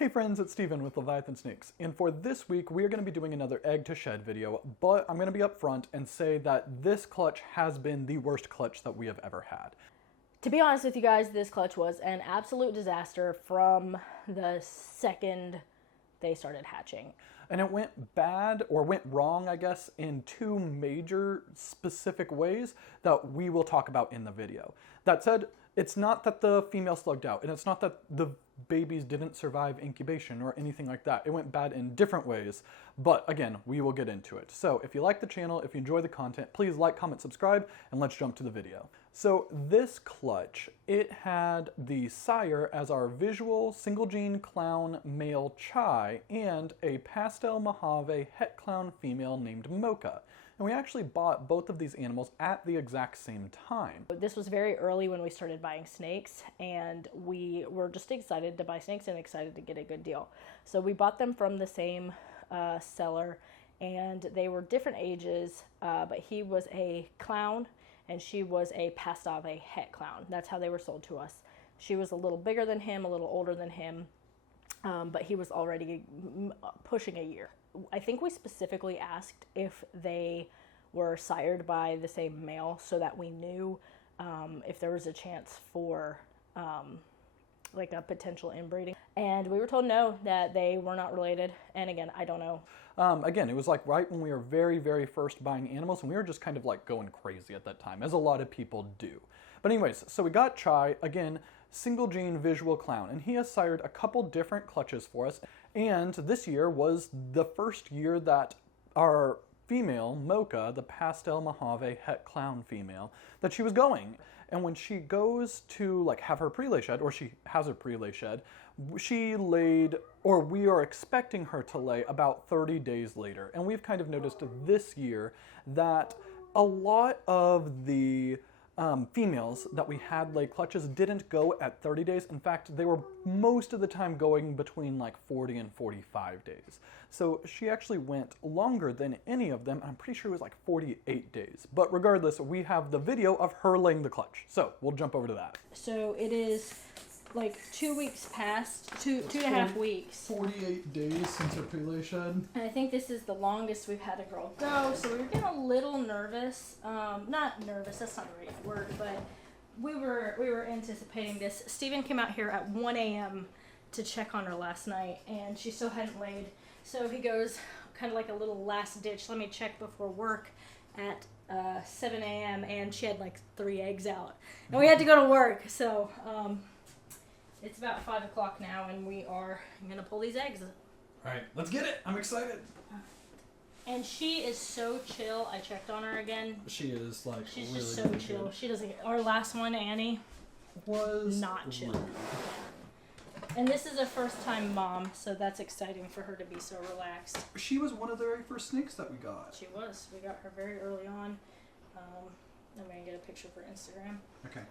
Hey friends, it's Steven with Leviathan Snakes, and for this week we are going to be doing another egg to shed video, but I'm going to be upfront and say that this clutch has been the worst clutch that we have ever had. To be honest with you guys, this clutch was an absolute disaster from the second they started hatching. And it went bad, or went wrong, I guess, in two major specific ways that we will talk about in the video. That said, it's not that the female slugged out, and it's not that the babies didn't survive incubation or anything like that. It went bad in different ways, but again, we will get into it. So if you like the channel, if you enjoy the content, please like, comment, subscribe, and let's jump to the video. So this clutch, it had the sire as our visual single gene clown male Chai and a pastel Mojave het clown female named Mocha. And we actually bought both of these animals at the exact same time. This was very early when we started buying snakes, and we were just excited to buy snakes and excited to get a good deal. So we bought them from the same seller, and they were different ages, but he was a clown and she was a pastel het clown. That's how they were sold to us. She was a little bigger than him, a little older than him, but he was already pushing a year. I think we specifically asked if they were sired by the same male so that we knew if there was a chance for like a potential inbreeding. And we were told no, that they were not related. And again, I don't know. Again, it was like right when we were very first buying animals, and we were just kind of like going crazy at that time, as a lot of people do. But anyways, so we got Chai, again, single gene visual clown, and he has sired a couple different clutches for us. And this year was the first year that our female, Mocha, the pastel Mojave het clown female, that she was going. And when she goes to like have her pre-lay shed, or she has her pre-lay shed, she laid, or we are expecting her to lay about 30 days later. And we've kind of noticed this year that a lot of the females that we had lay clutches didn't go at 30 days. In fact, they were most of the time going between like 40 and 45 days. So she actually went longer than any of them. I'm pretty sure it was like 48 days. But regardless, we have the video of her laying the clutch. So we'll jump over to that. So it is like 2 weeks past, two and a half weeks. 48 days since her pre-lay shed. And I think this is the longest we've had a girl go, so we were getting a little nervous. Not nervous, that's not the right word, but we were anticipating this. Steven came out here at 1 a.m. to check on her last night, and she still hadn't laid. So he goes kind of like a little last ditch, let me check before work at 7 a.m. and she had like 3 eggs out. And we had to go to work, so it's about 5 o'clock now, and we are going to pull these eggs. All right, let's get it. I'm excited. And she is so chill. I checked on her again. She is like She's really, just so really chill. good. She doesn't. Our last one, Annie, Was not chill. rude. And this is a first-time mom, so that's exciting for her to be so relaxed. She was one of the very first snakes that we got. She was. We got her very early on. I'm gonna get a picture for Instagram. Okay.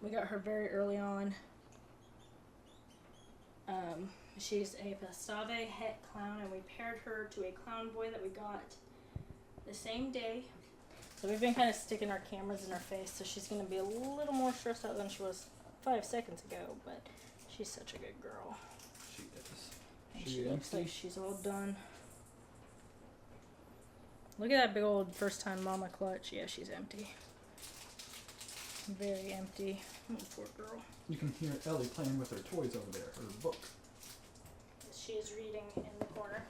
We got her very early on. She's a pastel het clown, and we paired her to a clown boy that we got the same day. So we've been kind of sticking our cameras in her face, so she's going to be a little more stressed out than she was 5 seconds ago, but she's such a good girl. She is. And she looks like she's all done. Look at that big old first time mama clutch. Yeah, she's empty. Very empty. Oh, poor girl. You can hear Ellie playing with her toys over there, her book. She is reading in the corner.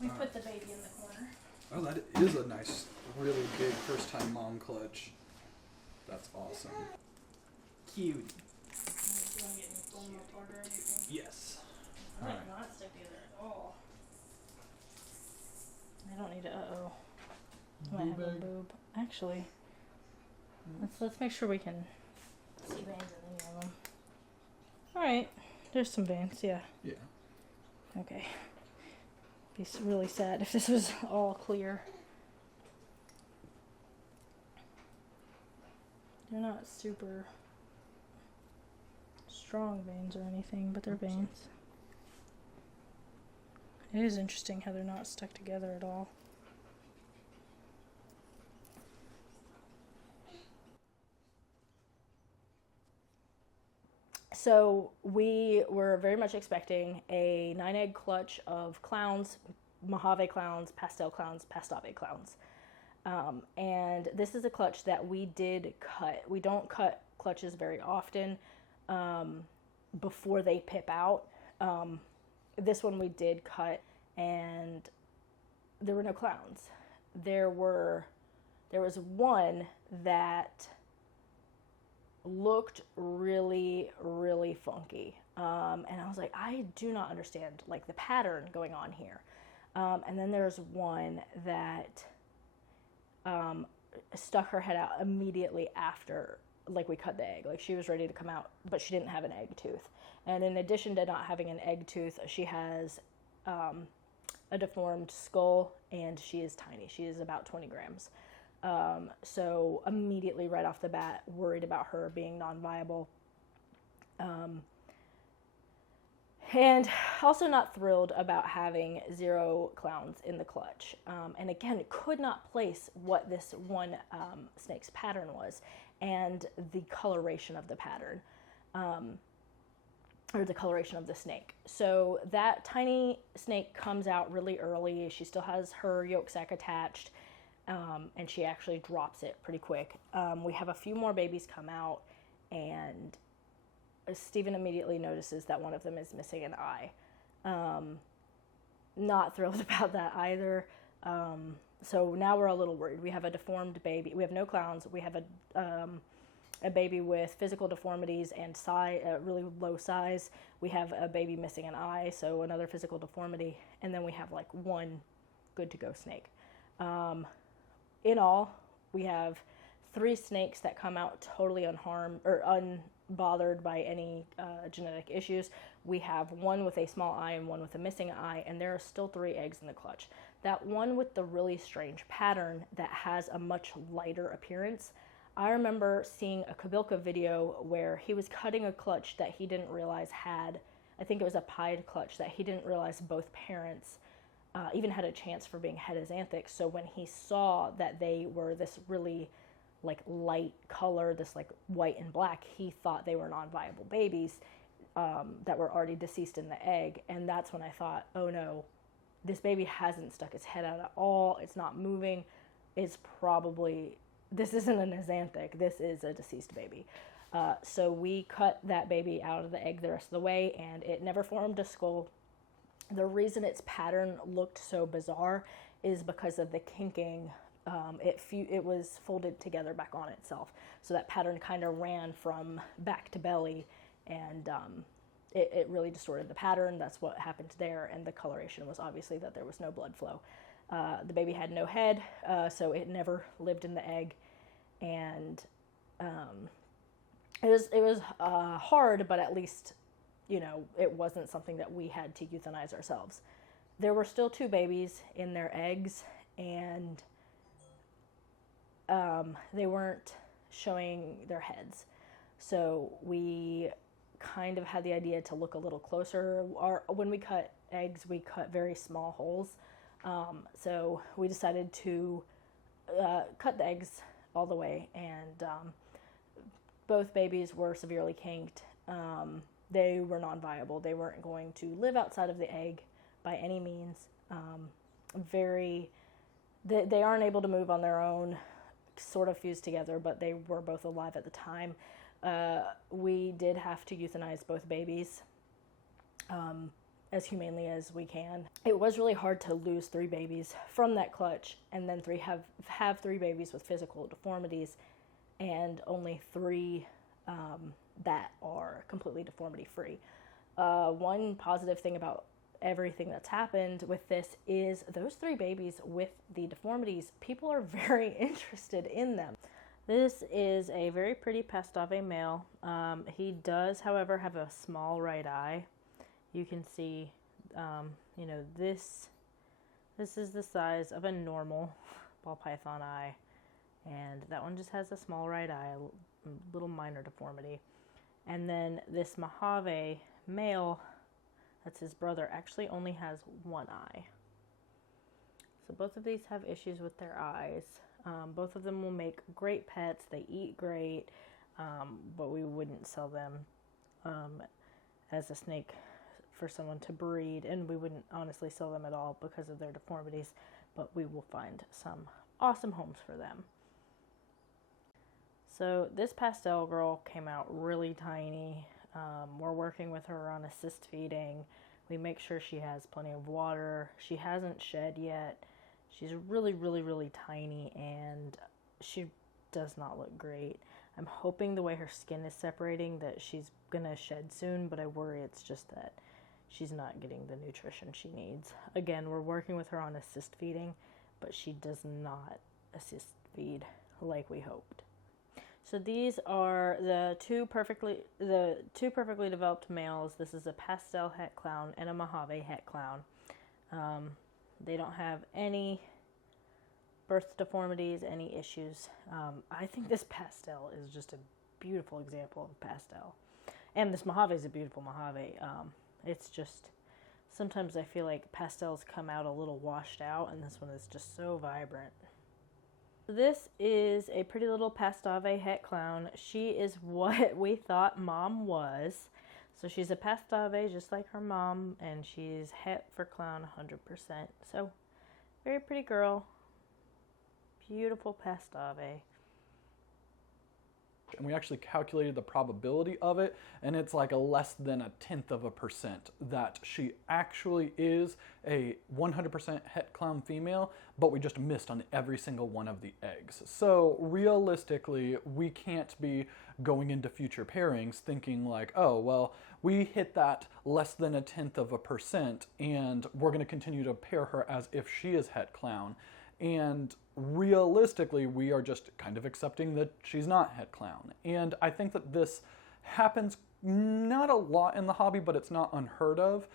We put the baby in the corner. Oh, that is a nice, really big first-time mom clutch. That's awesome. Cute. You want to get me pulling them apart or anything? Yes. I like not stick together at all. I don't need to. I might have a boob. Actually, let's make sure we can see veins in any of them. All right, there's some veins. Yeah. Yeah. Okay. Be really sad if this was all clear. They're not super strong veins or anything, but they're veins. It is interesting how they're not stuck together at all. So we were very much expecting a 9-egg clutch of clowns, Mojave clowns, pastel clowns, pastave clowns. And this is a clutch that we did cut. We don't cut clutches very often before they pip out. This one we did cut, and there were no clowns. There was one that looked really, really funky. And I was like, I do not understand like the pattern going on here. And then there's one that stuck her head out immediately after like we cut the egg. Like she was ready to come out, but she didn't have an egg tooth. And in addition to not having an egg tooth, she has a deformed skull, and she is tiny. She is about 20 grams. So immediately right off the bat, worried about her being non-viable. And also not thrilled about having 0 clowns in the clutch. And again, could not place what this one snake's pattern was and the coloration of the pattern, or the coloration of the snake. So that tiny snake comes out really early. She still has her yolk sac attached, and she actually drops it pretty quick. We have a few more babies come out, and Stephen immediately notices that one of them is missing an eye. Not thrilled about that either. So now we're a little worried. We have a deformed baby. We have no clowns. We have a baby with physical deformities and really low size. We have a baby missing an eye, so another physical deformity. And then we have like one good to go snake. In all, we have 3 snakes that come out totally unharmed or unbothered by any genetic issues. We have one with a small eye and one with a missing eye, and there are still 3 eggs in the clutch. That one with the really strange pattern that has a much lighter appearance, I remember seeing a Kabilka video where he was cutting a clutch that he didn't realize had, I think it was a pied clutch, that he didn't realize both parents even had a chance for being heteroxanthic. So when he saw that they were this really like light color, this like white and black, he thought they were non-viable babies that were already deceased in the egg. And that's when I thought, oh no, this baby hasn't stuck its head out at all. It's not moving. It's probably, this isn't an axanthic. This is a deceased baby. So we cut that baby out of the egg the rest of the way, and it never formed a skull. The reason its pattern looked so bizarre is because of the kinking. It was folded together back on itself. So that pattern kind of ran from back to belly, and it really distorted the pattern. That's what happened there, and the coloration was obviously that there was no blood flow. The baby had no head, so it never lived in the egg, and it was hard, but at least, you know, it wasn't something that we had to euthanize ourselves. There were still 2 babies in their eggs, and they weren't showing their heads. So we kind of had the idea to look a little closer. When we cut eggs, we cut very small holes. So we decided to cut the eggs all the way, and both babies were severely kinked. They were non-viable. They weren't going to live outside of the egg by any means. They aren't able to move on their own, sort of fused together, but they were both alive at the time. We did have to euthanize both babies as humanely as we can. It was really hard to lose 3 babies from that clutch, and then have 3 babies with physical deformities, and only 3 that are completely deformity free. One positive thing about everything that's happened with this is those 3 babies with the deformities, people are very interested in them. This is a very pretty pastave male. He does, however, have a small right eye. You can see, you know, this is the size of a normal ball python eye, and that one just has a small right eye, a little minor deformity. And then this Mojave male, that's his brother, actually only has 1 eye. So both of these have issues with their eyes. Both of them will make great pets. They eat great, but we wouldn't sell them as a snake for someone to breed, and we wouldn't honestly sell them at all because of their deformities, but we will find some awesome homes for them. So this pastel girl came out really tiny. We're working with her on assist feeding. We make sure she has plenty of water. She hasn't shed yet. She's really, really, really tiny, and she does not look great. I'm hoping the way her skin is separating that she's gonna shed soon, but I worry it's just that she's not getting the nutrition she needs. Again, we're working with her on assist feeding, but she does not assist feed like we hoped. So these are the two perfectly developed males. This is a pastel het clown and a Mojave het clown. They don't have any birth deformities, any issues. I think this pastel is just a beautiful example of pastel. And this Mojave is a beautiful Mojave. It's just, sometimes I feel like pastels come out a little washed out, and this one is just so vibrant. This is a pretty little Pastave het clown. She is what we thought Mom was. So she's a Pastave just like her mom, and she's het for clown 100%. So very pretty girl. Beautiful Pastave. And we actually calculated the probability of it, and it's like a less than 0.1% that she actually is a 100% het clown female, but we just missed on every single one of the eggs. So realistically, we can't be going into future pairings thinking like, oh, well, we hit that less than 0.1%, and we're going to continue to pair her as if she is het clown. And realistically, we are just kind of accepting that she's not het clown. And I think that this happens not a lot in the hobby, but it's not unheard of.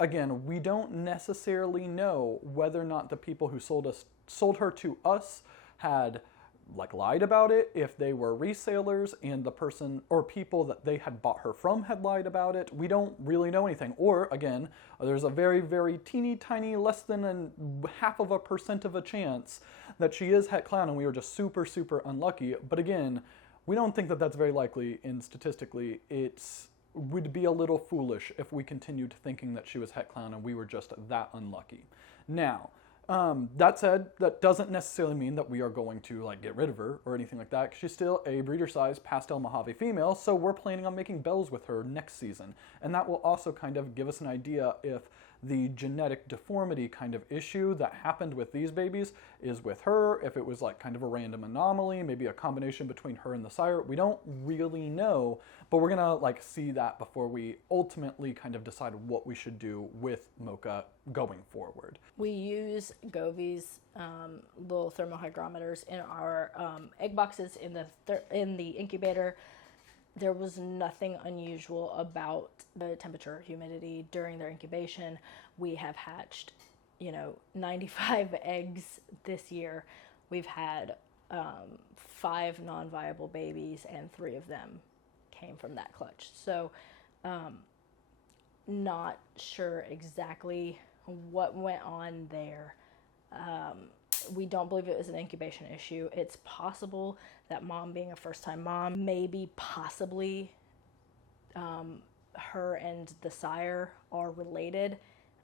Again, we don't necessarily know whether or not the people who sold her to us had lied about it, if they were resellers and the person or people that they had bought her from had lied about it. We don't really know anything. Or again, there's a very, very teeny tiny, less than 0.5% of a chance that she is het clown and we were just super, super unlucky. But again, we don't think that that's very likely, and statistically it would be a little foolish if we continued thinking that she was het clown and we were just that unlucky. Now, that said, that doesn't necessarily mean that we are going to get rid of her or anything like that. She's still a breeder size pastel Mojave female, so we're planning on making bells with her next season. And that will also kind of give us an idea if the genetic deformity kind of issue that happened with these babies is with her, if it was kind of a random anomaly, maybe a combination between her and the sire. We don't really know, but we're gonna see that before we ultimately kind of decide what we should do with Mocha going forward. We use Govi's little thermohygrometers in our egg boxes in the incubator. There was nothing unusual about the temperature, humidity during their incubation. We have hatched, 95 eggs this year. We've had 5 non-viable babies, and 3 of them came from that clutch. So, not sure exactly what went on there. We don't believe it was an incubation issue. It's possible that Mom, being a first-time mom, maybe possibly her and the sire are related.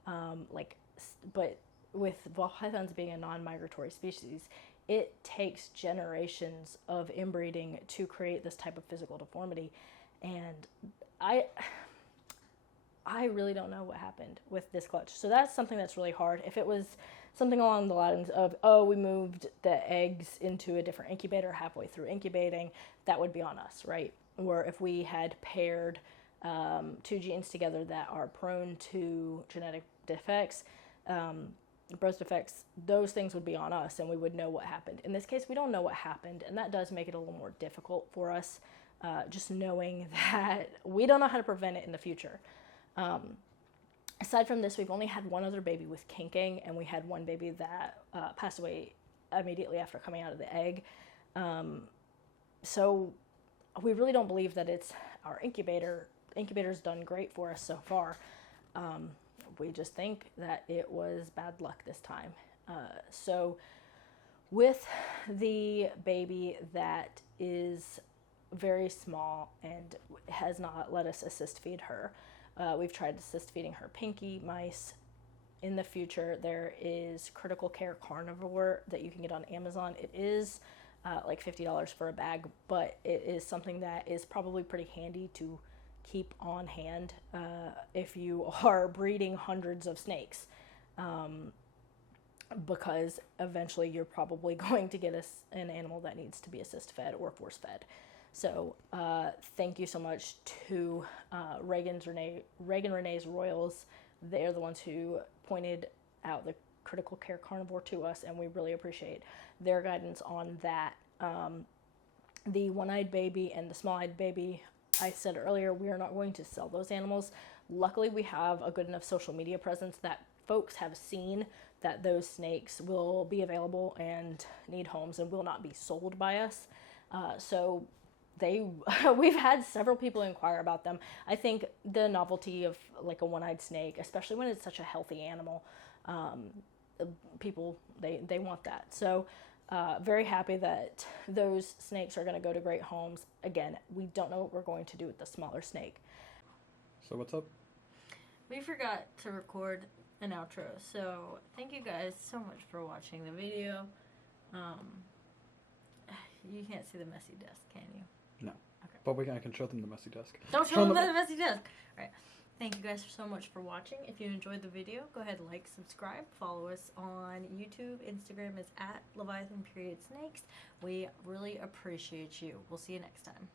But with ball pythons being a non-migratory species, it takes generations of inbreeding to create this type of physical deformity. And I really don't know what happened with this clutch. So that's something that's really hard. If it was something along the lines of, we moved the eggs into a different incubator halfway through incubating, that would be on us, right? Or if we had paired 2 genes together that are prone to genetic defects, birth defects, those things would be on us and we would know what happened. In this case, we don't know what happened, and that does make it a little more difficult for us, just knowing that we don't know how to prevent it in the future. Aside from this, we've only had one other baby with kinking, and we had one baby that passed away immediately after coming out of the egg. So we really don't believe that it's our incubator. Incubator's done great for us so far. We just think that it was bad luck this time. So with the baby that is very small and has not let us assist feed her. We've tried assist feeding her pinky, mice. In the future, there is critical care carnivore that you can get on Amazon. It is like $50 for a bag, but it is something that is probably pretty handy to keep on hand if you are breeding hundreds of snakes, because eventually you're probably going to get an animal that needs to be assist fed or force fed. So thank you so much to Reagan Renee's Royals. They're the ones who pointed out the critical care carnivore to us, and we really appreciate their guidance on that. The one-eyed baby and the small-eyed baby, I said earlier, we are not going to sell those animals. Luckily, we have a good enough social media presence that folks have seen that those snakes will be available and need homes and will not be sold by us. So we've had several people inquire about them. I think the novelty of like a one-eyed snake, especially when it's such a healthy animal, people, they want that. So very happy that those snakes are going to go to great homes. Again, we don't know what we're going to do with the smaller snake. So what's up? We forgot to record an outro, so thank you guys so much for watching the video. You can't see the messy desk, can you? No. Okay. But I can show them the messy desk. Don't show them the messy desk. All right. Thank you guys so much for watching. If you enjoyed the video, go ahead and like, subscribe, follow us on YouTube. Instagram is @Leviathan_Snakes. We really appreciate you. We'll see you next time.